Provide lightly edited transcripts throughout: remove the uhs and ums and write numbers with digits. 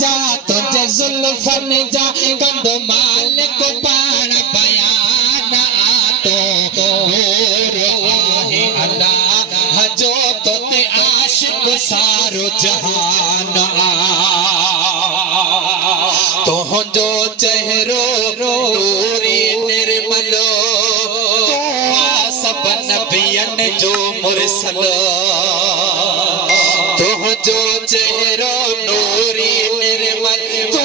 जा तुझे जुल्फन जा कंदमाल को पाण बयान आतो नूर आहे अल्लाह जो तो ते आशिक सारो जहान तो जो चेहरो नूरी निर्मल तो सब नबियन जो मुरसल तो जो चेहरो नूरी निर्मल तो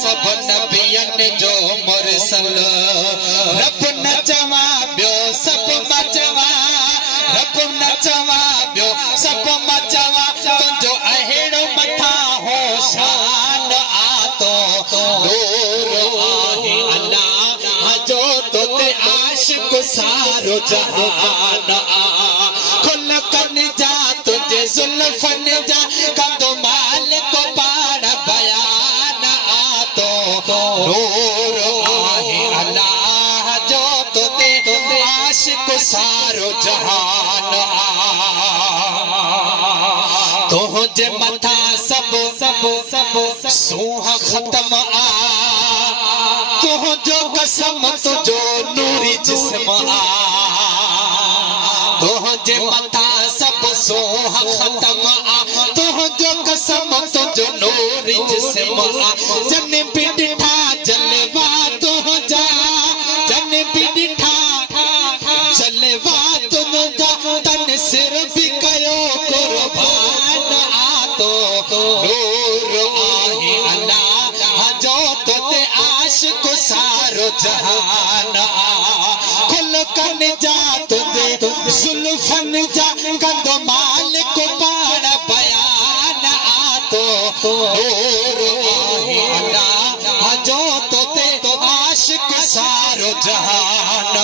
सब नबियन जो मुरसल रब न चवा बियो सब मचवा रब न चवा बियो सब मचवा तुंहिंजो अहिड़ो मथा हो शान आतो नूर आहे अल्लाह जो तोते आशिक सारो जहान खुल कन जा तुझे जुल्फन जा कंदमाल को पाण बयान आतो नूर आहे अल्लाह जो तोते आशिक सारो जहान तुझे मथा सब सूह खत्म तुझो कसम तुझो नूरी जिस्म तुझे मथा सब सूह खत्म तुझो कसम तुझो नूरी जिस्म जन भी ॾिठा जलवा तुझा जन भी ॾिठा जलवा तुझा तन सिर भी कयो कुर्बान आतो नूर आहे अल्लाह जो तोते आशिक सारो जहान खुल कन जा तुझे जुल्फन जा कंदमाल को पाण बयान आतो नूर आहे अल्लाह जो तोते आशिक सारो जहान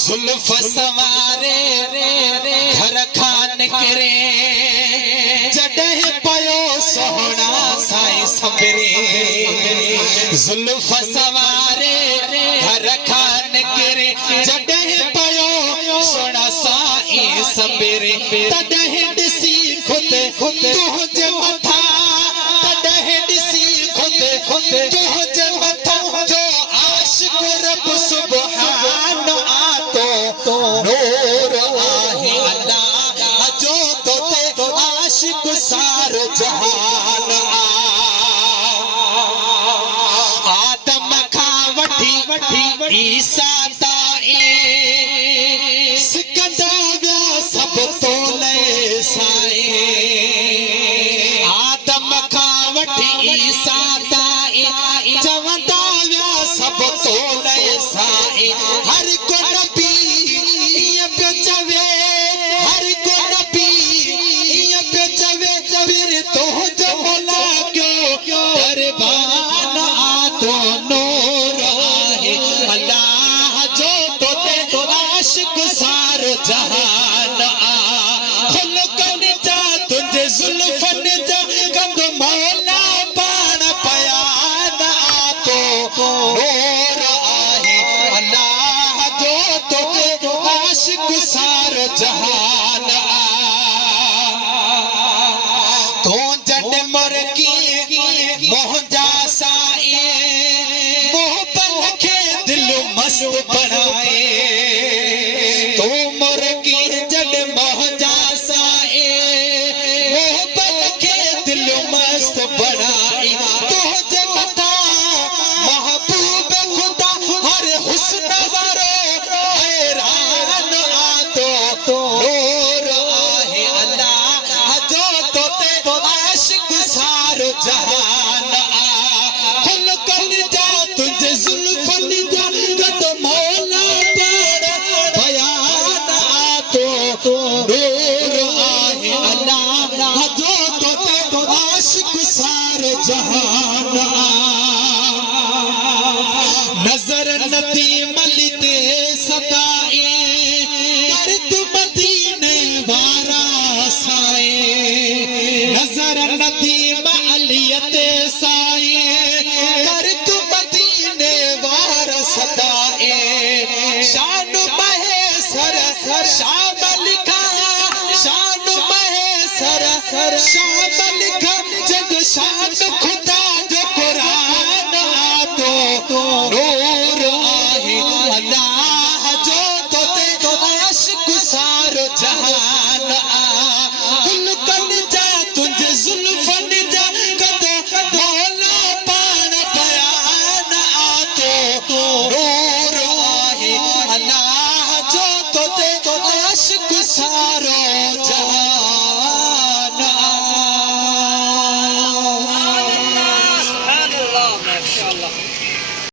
जुल्फ सवारे घर खान करे जडह पयो सोहना साईं सबरे जुल्फ सवारे घर खान करे जडह पयो सोहना साईं सबरे तडह ॾिसी खुद तुझे मथा तडह ॾिसी खुद तुझे मथा जो आशिक रब सुभान नूर आहे अल्लाह जो तोते आशिक सारो जहान आदम खां वठी ईसा ताईं सिकंदा विया सब तोले साईं आदम खां वठी ईसा ताईं चवंदा विया सब तोले साईं हर को नबी हर को नबी पे चवे फिर तो जमला क्यों दरबान आतो नूर आहे अल्लाह जो तोते आशिक सारो जहान खुल कन जा तुझे जुल्फन जा कंदमाला पाण बयान आतो नूर आहे अल्लाह जो तोते आशिक सारो जहान तो जड मुर्गी मोहजा साईं मोहबत के दिल मस्त बनाए तो मुर्गी जड मोहजा साईं मोहबत के दिल मस्त बनाए तो जमता महबूब खुदा हर हुस्न वारो हैरान आतो नूर आहे अल्लाह जो तोते आशिक सारो जहान खुल कन जा तुझे जुल्फन जा कंदमाला पाण बयान आतो नूर आहे अल्लाह जो तोते आशिक सारो जहान नजर नदी मलिते सदाई करत मदीने वारा साईं नजर नदी मलियत साईं करत मदीने वारा सदाई शान महेसर शाम लिखा शान महेसर शाम लिखा जग शान